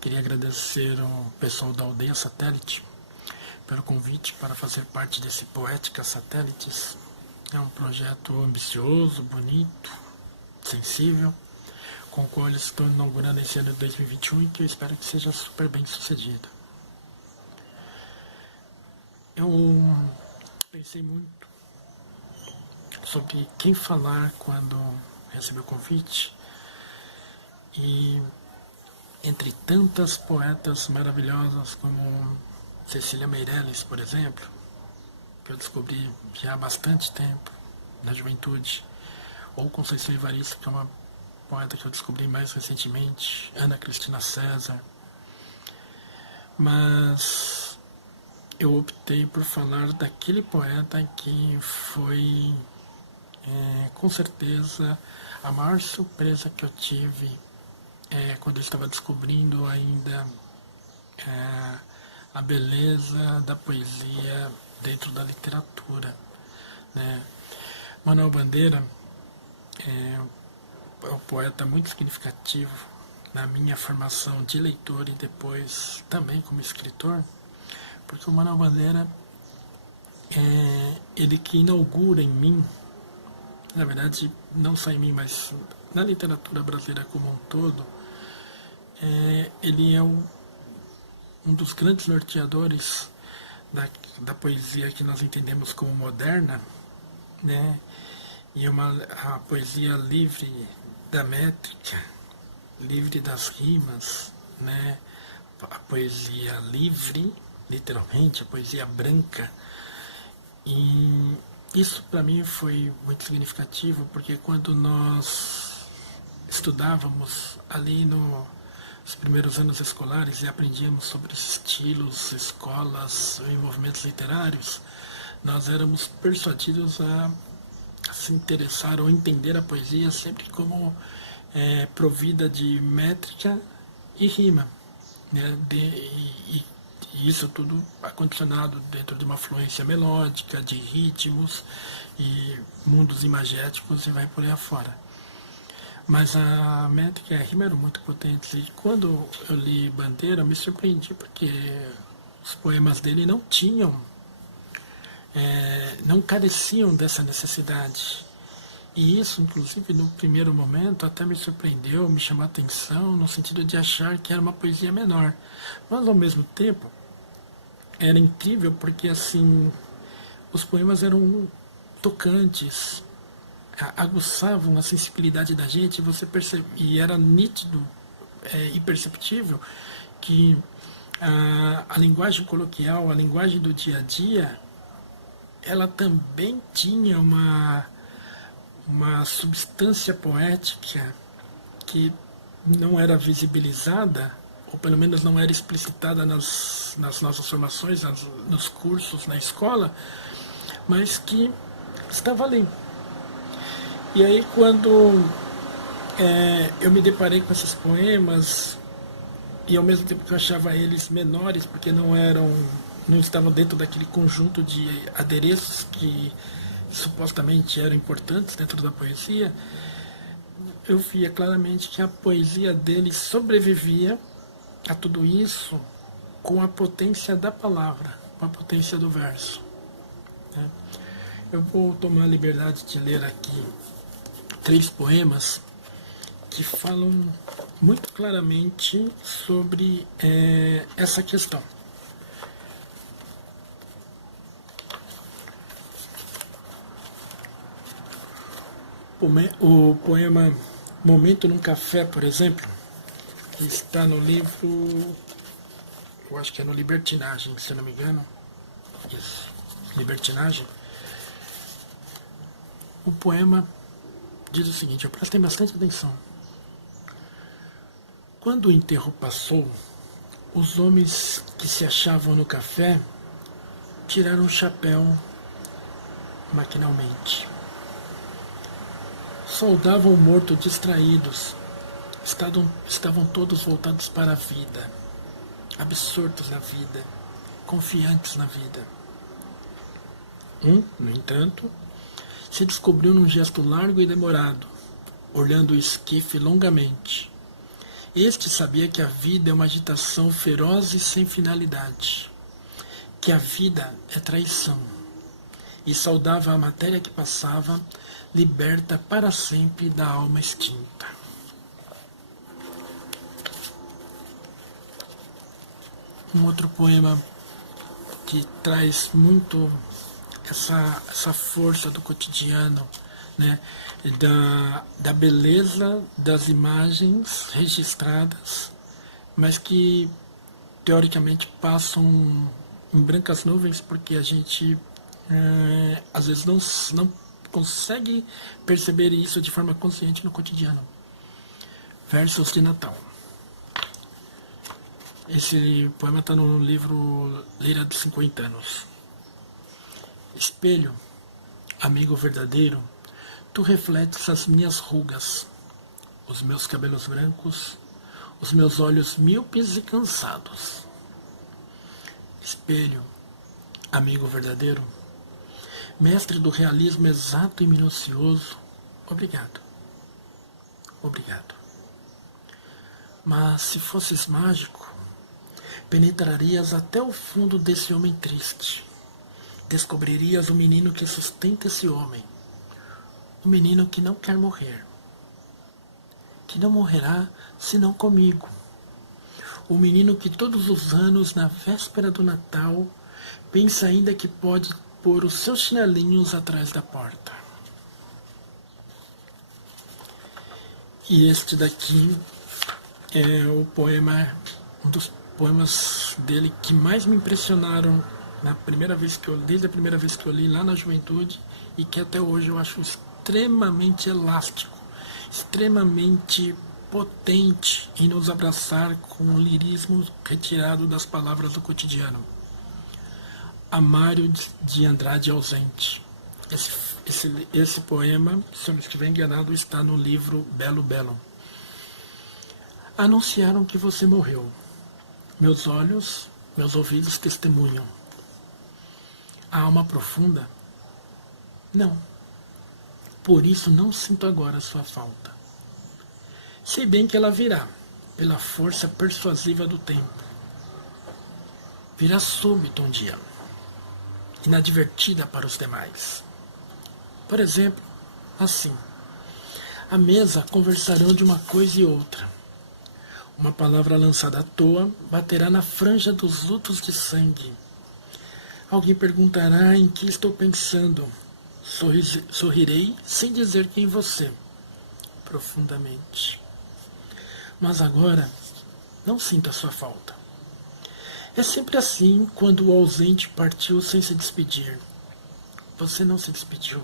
Queria agradecer ao pessoal da Aldeia Satélite pelo convite para fazer parte desse Poética Satélites. É um projeto ambicioso, bonito, sensível, com o qual eles estão inaugurando esse ano de 2021 e que eu espero que seja super bem sucedido. Eu pensei muito sobre quem falar quando recebi o convite e entre tantas poetas maravilhosas como Cecília Meirelles, por exemplo, que eu descobri já há bastante tempo, na juventude, ou Conceição Evaristo, que é uma poeta que eu descobri mais recentemente, Ana Cristina César, mas eu optei por falar daquele poeta que foi, com certeza, a maior surpresa que eu tive quando eu estava descobrindo ainda a beleza da poesia dentro da literatura, né? Manuel Bandeira é um poeta muito significativo na minha formação de leitor e depois também como escritor, porque o Manuel Bandeira é ele que inaugura em mim, na verdade não só em mim, mas na literatura brasileira como um todo, ele é um dos grandes norteadores da poesia que nós entendemos como moderna, né? E a poesia livre da métrica, livre das rimas, né? A poesia livre, literalmente, a poesia branca. E isso para mim foi muito significativo, porque quando nós estudávamos ali nos primeiros anos escolares e aprendíamos sobre estilos, escolas e movimentos literários, nós éramos persuadidos a se interessar ou entender a poesia sempre como provida de métrica e rima, né? E isso tudo acondicionado dentro de uma fluência melódica, de ritmos e mundos imagéticos e vai por aí afora. Mas a métrica e a rima eram muito potentes e quando eu li Bandeira eu me surpreendi porque os poemas dele não tinham, não careciam dessa necessidade. E isso, inclusive, no primeiro momento, até me surpreendeu, me chamou a atenção, no sentido de achar que era uma poesia menor. Mas, ao mesmo tempo, era incrível porque, assim, os poemas eram tocantes, aguçavam a sensibilidade da gente, você percebe, e era nítido e perceptível que a linguagem coloquial, a linguagem do dia a dia, ela também tinha uma substância poética que não era visibilizada, ou pelo menos não era explicitada nas nossas formações, nos cursos, na escola, mas que estava ali. E aí quando eu me deparei com esses poemas, e ao mesmo tempo que eu achava eles menores, porque não estavam dentro daquele conjunto de adereços que supostamente eram importantes dentro da poesia, eu via claramente que a poesia dele sobrevivia a tudo isso com a potência da palavra, com a potência do verso, né? Eu vou tomar a liberdade de ler aqui 3 poemas que falam muito claramente sobre essa questão. O poema Momento num Café, por exemplo, está no livro, eu acho que é no Libertinagem, se não me engano. Isso, Libertinagem. O poema diz o seguinte, eu prestei bastante atenção. Quando o enterro passou, os homens que se achavam no café tiraram o chapéu maquinalmente. Saudavam o morto distraídos, estavam todos voltados para a vida, absortos na vida, confiantes na vida. No entanto, se descobriu num gesto largo e demorado, olhando o esquife longamente, Este sabia que a vida é uma agitação feroz e sem finalidade, que a vida é traição, e saudava a matéria que passava, liberta para sempre da alma extinta. Um outro poema que traz muito essa força do cotidiano, né? Da beleza das imagens registradas, mas que teoricamente passam em brancas nuvens, porque a gente às vezes não consegue perceber isso de forma consciente no cotidiano. Versos de Natal. Esse poema está no livro Lira dos 50 Anos. Espelho, amigo verdadeiro, tu refletes as minhas rugas, os meus cabelos brancos, os meus olhos míopes e cansados. Espelho, amigo verdadeiro, mestre do realismo exato e minucioso, obrigado. Obrigado. Mas se fosses mágico, penetrarias até o fundo desse homem triste. Descobririas o menino que sustenta esse homem. O menino que não quer morrer. Que não morrerá senão comigo. O menino que todos os anos, na véspera do Natal, pensa ainda que pode pôr os seus chinelinhos atrás da porta. E este daqui é o poema, um dos poemas dele que mais me impressionaram desde a primeira vez que eu li lá na juventude, e que até hoje eu acho extremamente elástico, extremamente potente em nos abraçar com um lirismo retirado das palavras do cotidiano. Amário de Andrade Ausente. Esse poema, se eu não estiver enganado, está no livro Belo Belo. Anunciaram que você morreu. Meus olhos, meus ouvidos testemunham. A alma profunda? Não. Por isso não sinto agora a sua falta. Sei bem que ela virá, pela força persuasiva do tempo. Virá súbito um dia, inadvertida para os demais. Por exemplo, assim, à mesa conversarão de uma coisa e outra. Uma palavra lançada à toa baterá na franja dos lutos de sangue. Alguém perguntará em que estou pensando. Sorrirei sem dizer que em você, profundamente. Mas agora, não sinto a sua falta. É sempre assim quando o ausente partiu sem se despedir. Você não se despediu.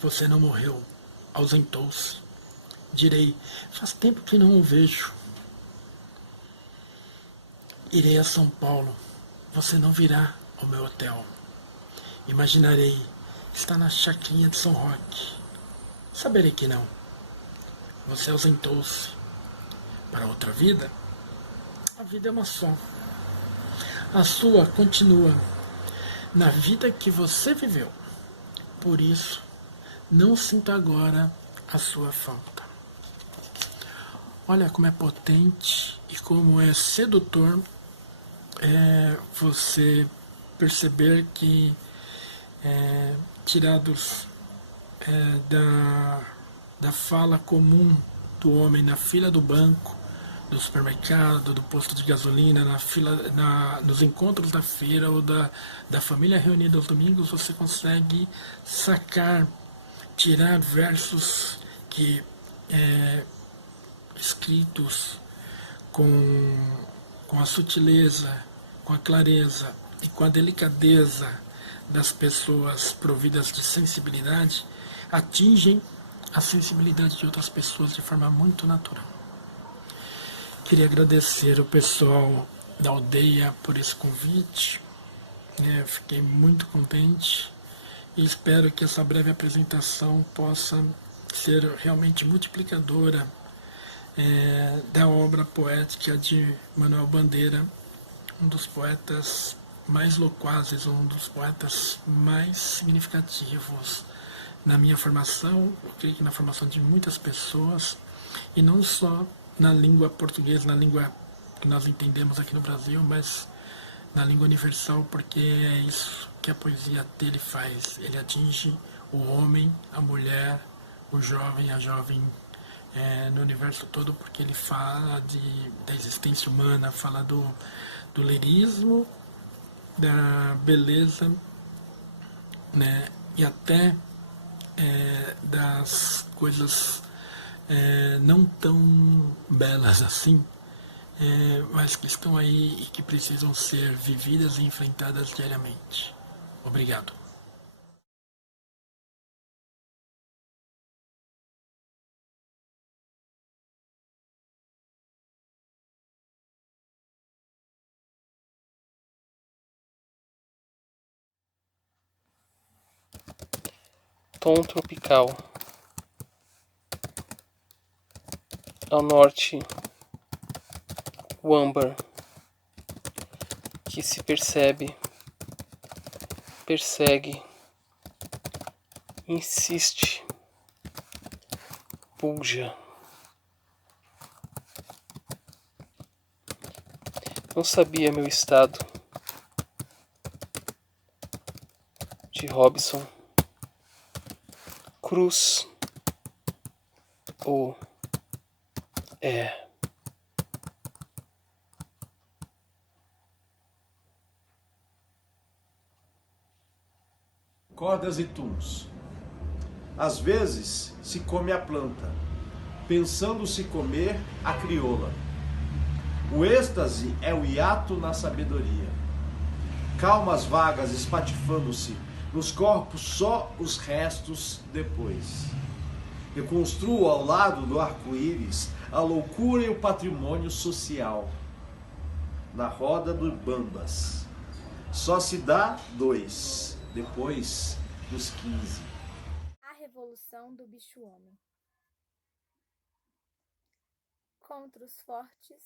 Você não morreu, ausentou-se. Direi, faz tempo que não o vejo. Irei a São Paulo, você não virá ao meu hotel. Imaginarei, está na chacrinha de São Roque. Saberei que não. Você ausentou-se. Para outra vida? A vida é uma só. A sua continua na vida que você viveu. Por isso, não sinto agora a sua falta. Olha como é potente e como é sedutor você perceber que, tirados da fala comum do homem na fila do banco, do supermercado, do posto de gasolina, nos encontros da feira ou da família reunida aos domingos, você consegue sacar, tirar versos que escritos com a sutileza, com a clareza e com a delicadeza das pessoas providas de sensibilidade, atingem a sensibilidade de outras pessoas de forma muito natural. Queria agradecer o pessoal da aldeia por esse convite. Eu fiquei muito contente e espero que essa breve apresentação possa ser realmente multiplicadora da obra poética de Manuel Bandeira, um dos poetas mais loquazes, um dos poetas mais significativos na minha formação, eu creio que na formação de muitas pessoas, e não só na língua portuguesa, na língua que nós entendemos aqui no Brasil, mas na língua universal, porque é isso que a poesia dele faz. Ele atinge o homem, a mulher, o jovem, a jovem, no universo todo, porque ele fala da existência humana, fala do lirismo, da beleza, né, e até das coisas não tão belas assim, mas que estão aí e que precisam ser vividas e enfrentadas diariamente. Obrigado. Tom tropical. Ao norte, o âmbar, que se percebe, persegue, insiste, puja. Não sabia meu estado. De Robson. Cruz. O é. Cordas e tuns. Às vezes se come a planta, pensando se comer a crioula. O êxtase é o hiato na sabedoria. Calmas vagas espatifando-se, nos corpos só os restos depois. Reconstruo ao lado do arco-íris a loucura e o patrimônio social. Na roda do Bambas. Só se dá 2, depois dos 15. A revolução do bicho-homem. Contra os fortes,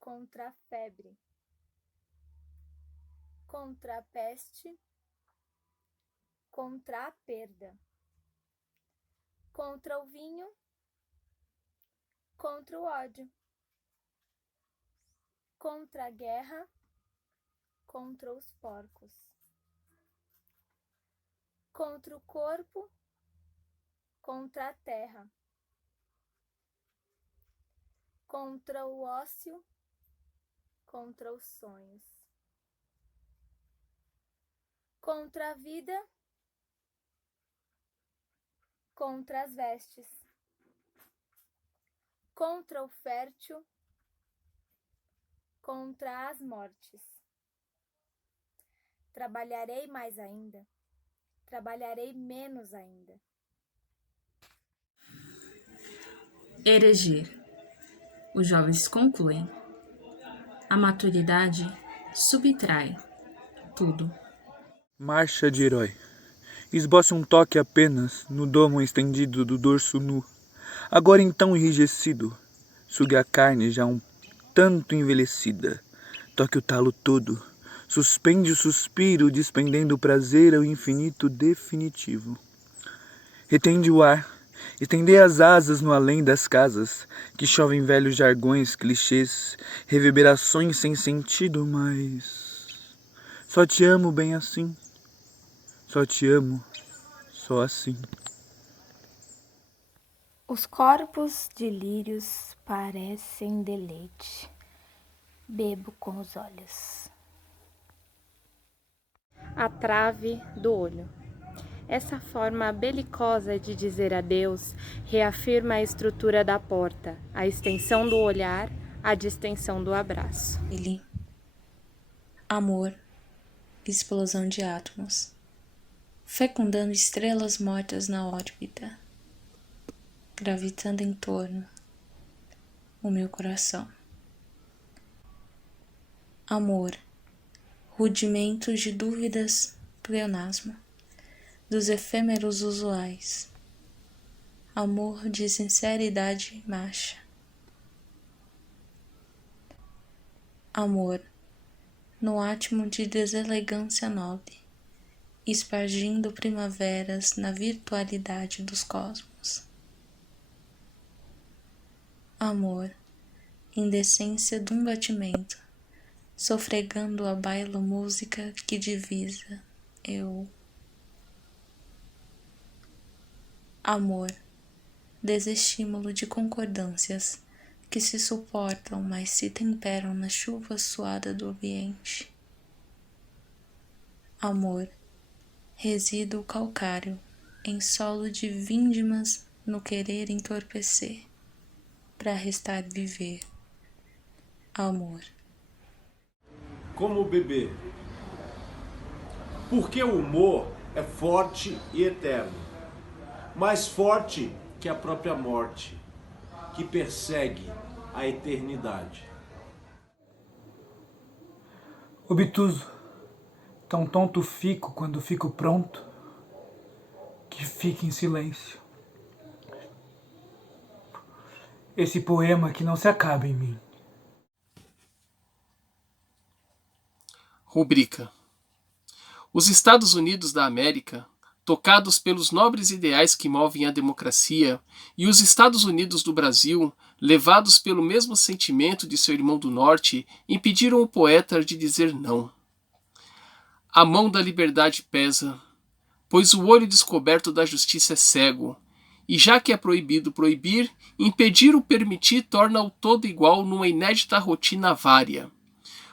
contra a febre, contra a peste, contra a perda, contra o vinho, contra o ódio, contra a guerra, contra os porcos, contra o corpo, contra a terra, contra o ócio, contra os sonhos, contra a vida, contra as vestes, contra o fértil, contra as mortes. Trabalharei mais ainda, trabalharei menos ainda. Erigir. Os jovens concluem. A maturidade subtrai tudo. Marcha de herói. Esboce um toque apenas no domo estendido do dorso nu. Agora então enrijecido, sugue a carne já um tanto envelhecida. Toque o talo todo, suspende o suspiro, despendendo o prazer ao infinito definitivo. Retende o ar, estender as asas no além das casas, que chovem velhos jargões, clichês, reverberações sem sentido, mas só te amo bem assim. Só te amo, só assim. Os corpos de lírios parecem deleite. Bebo com os olhos. A trave do olho. Essa forma belicosa de dizer adeus reafirma a estrutura da porta, a extensão do olhar, a distensão do abraço. Ele. Amor. Explosão de átomos. Fecundando estrelas mortas na órbita. Gravitando em torno. O meu coração. Amor. Rudimentos de dúvidas, pleonasmo. Dos efêmeros usuais. Amor de sinceridade macha. Amor, no átimo de deselegância nobre, espargindo primaveras na virtualidade dos cosmos. amor, indecência dum batimento, sofregando a baila música que divisa, eu. Amor, desestímulo de concordâncias que se suportam, mas se temperam na chuva suada do ambiente. Amor, resíduo calcário em solo de víndimas no querer entorpecer, para restar viver. Amor. Como beber. Porque o humor é forte e eterno, mais forte que a própria morte, que persegue a eternidade. Obtuso, tão tonto fico quando fico pronto, que fique em silêncio. Esse poema que não se acaba em mim. Rubrica. Os Estados Unidos da América, tocados pelos nobres ideais que movem a democracia, e os Estados Unidos do Brasil, levados pelo mesmo sentimento de seu irmão do Norte, impediram o poeta de dizer não. A mão da liberdade pesa, pois o olho descoberto da justiça é cego, e já que é proibido proibir, impedir o permitir torna o todo igual numa inédita rotina vária.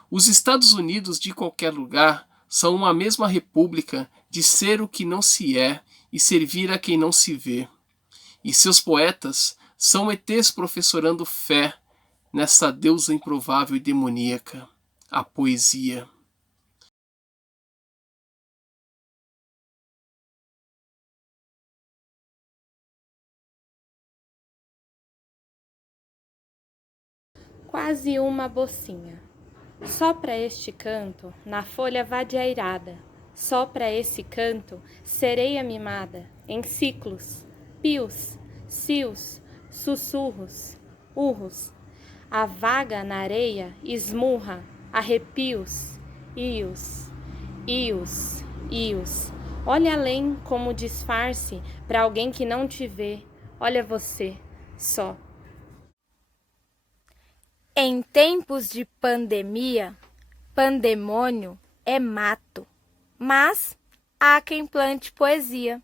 Os Estados Unidos de qualquer lugar são uma mesma república de ser o que não se é e servir a quem não se vê. E seus poetas são ETs professorando fé nessa deusa improvável e demoníaca, a poesia. Quase uma bocinha. Só para este canto, na folha vadiairada, só para esse canto, sereia mimada, em ciclos, pios, cios, sussurros, urros. A vaga na areia esmurra, arrepios, ios, ios, ios. Olha além como disfarce para alguém que não te vê. Olha você, só. Em tempos de pandemia, pandemônio é mato, mas há quem plante poesia.